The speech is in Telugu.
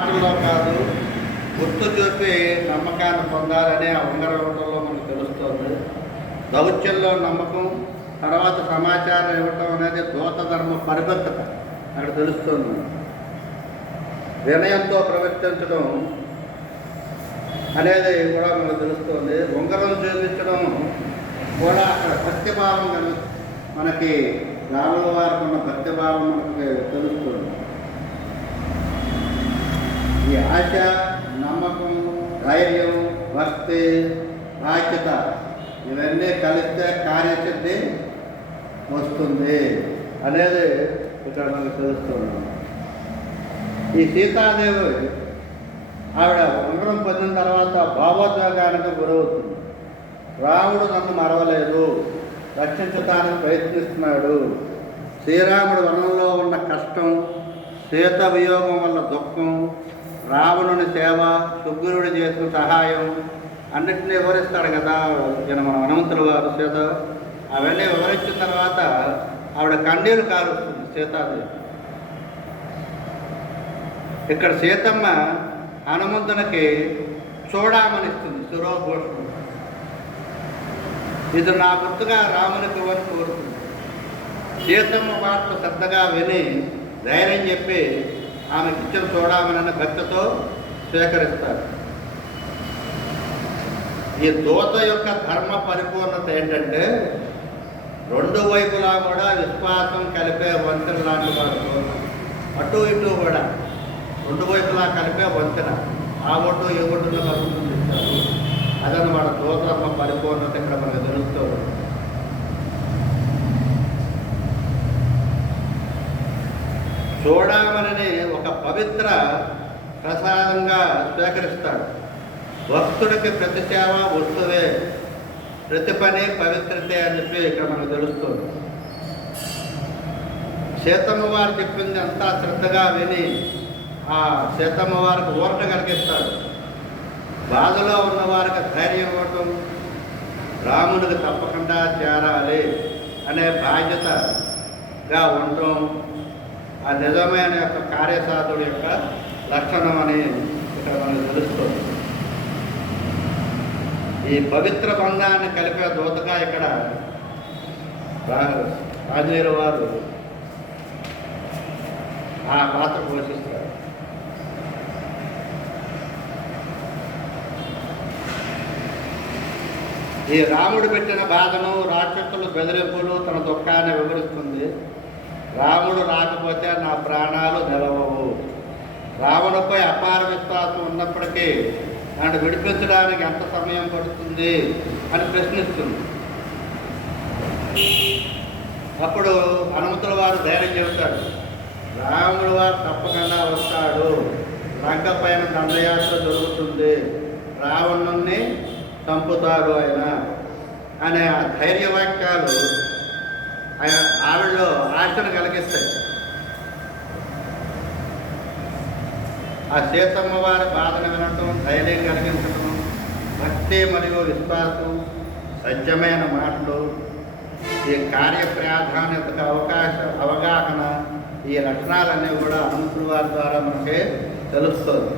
మాటల్లో కాదు, గుర్తు చూపి నమ్మకాన్ని పొందాలనే ఆ ఉంగరంలో మనకు తెలుస్తుంది. దౌత్యంలో నమ్మకం, తర్వాత సమాచారం ఇవ్వటం అనేది దూత ధర్మ పరిపక్వత అక్కడ తెలుస్తుంది. వినయంతో ప్రవర్తించడం అనేది కూడా మనకు తెలుస్తుంది. ఉంగరం చూపించడం కూడా అక్కడ భక్తిభావం మనకి రాముల వారికి ఉన్న భక్తిభావం మనకి తెలుస్తుంది. ఈ ఆశ, నమ్మకం, ధైర్యం, భక్తి, బాధ్యత ఇవన్నీ కలిస్తే కార్యసిద్ధి వస్తుంది అనేది ఇక్కడ మనకు తెలుస్తుంది. ఈ సీతాదేవి ఆవిడ ఉంగరం పొందిన తర్వాత భావోద్వేగానికి గురవుతుంది. రాముడు నన్ను మరవలేదు, రక్షించడానికి ప్రయత్నిస్తున్నాడు. శ్రీరాముడు వనంలో ఉన్న కష్టం, సీత వియోగం వల్ల దుఃఖం, రావణుని సేవ, సుగ్రీవుడు చేసిన సహాయం అన్నింటినీ వివరిస్తాడు కదా మన హనుమంతుల వారు సీత. అవన్నీ వివరించిన తర్వాత ఆవిడ కన్నీరు కారుస్తుంది సీతాదేవి. ఇక్కడ సీతమ్మ హనుమంతునికి చూడమనిస్తుంది శిరోభూషణం. ఇది నా గుర్తుగా రామునికి ఇవ్వని కోరుతుంది. సీతమ్మ మాటలు శ్రద్ధగా విని ధైర్యం చెప్పి ఆమెకి ఇచ్చిన చూడమనని భక్తితో స్వీకరిస్తారు. ఈ దూత యొక్క ధర్మ పరిపూర్ణత ఏంటంటే రెండు వైపులా కూడా విశ్వాసం కలిపే వంతెన లాంటి వాడు. అటు ఇటు కూడా రెండు వైపులా కలిపే వంతెన. ఆ ఒడ్డు ఈ ఒడ్డున కలుగుతుంది. అదనమాట దూత ధర్మ పరిపూర్ణత ఇక్కడ మనకు తెలుస్తుంది. చూడమని ఒక పవిత్ర ప్రసాదంగా స్వీకరిస్తాడు. భక్తుడికి ప్రతి సేవ వస్తువే, ప్రతి పని పవిత్రతే అని చెప్పి ఇక్కడ మనకు తెలుస్తుంది. సీతమ్మ వారు చెప్పింది అంతా శ్రద్ధగా విని ఆ సీతమ్మ వారికి ఊరట కలిగిస్తాడు. బాధలో ఉన్న వారికి ధైర్యం ఇవ్వటం, రామునికి తప్పకుండా చేరాలి అనే బాధ్యతగా ఉండటం ఆ నిజమైన యొక్క కార్యసాధుడు యొక్క లక్షణం అని ఇక్కడ మనకు తెలుస్తుంది. ఈ పవిత్ర బంధాన్ని కలిపే దూతగా ఇక్కడ ఆంజనేయుల వారు ఆ పాత్ర పోషిస్తారు. ఈ రాముడు పెట్టిన బాధను, రాక్షసుల బెదిరింపులు, తన దుఃఖాన్ని వివరిస్తుంది. రాముడు రాకపోతే నా ప్రాణాలు నిలవవు. రావణుపై అపార విశ్వాసం ఉన్నప్పటికీ నన్ను విడిపించడానికి ఎంత సమయం పడుతుంది అని ప్రశ్నిస్తుంది. అప్పుడు హనుమంతుల వారు ధైర్యం చెబుతాడు. రాముడు వారు తప్పకుండా వస్తాడు, లంక పైన దండయాత్ర జరుగుతుంది, రావణుణ్ణి చంపుతాడు ఆయన అనే ఆ ధైర్యవాక్యాలు ఆవిడలో ఆశను కలిగిస్తాయి. ఆ సీతమ్మ వారి బాధను వినటం, ధైర్యం కలిగించడం, భక్తి మరియు విశ్వాసం, సత్యమైన మాటలు, ఈ కార్య ప్రాధాన్యతకు అవగాహన, ఈ లక్షణాలన్నీ కూడా హనుమంతుల వారి ద్వారా మనకి తెలుస్తుంది.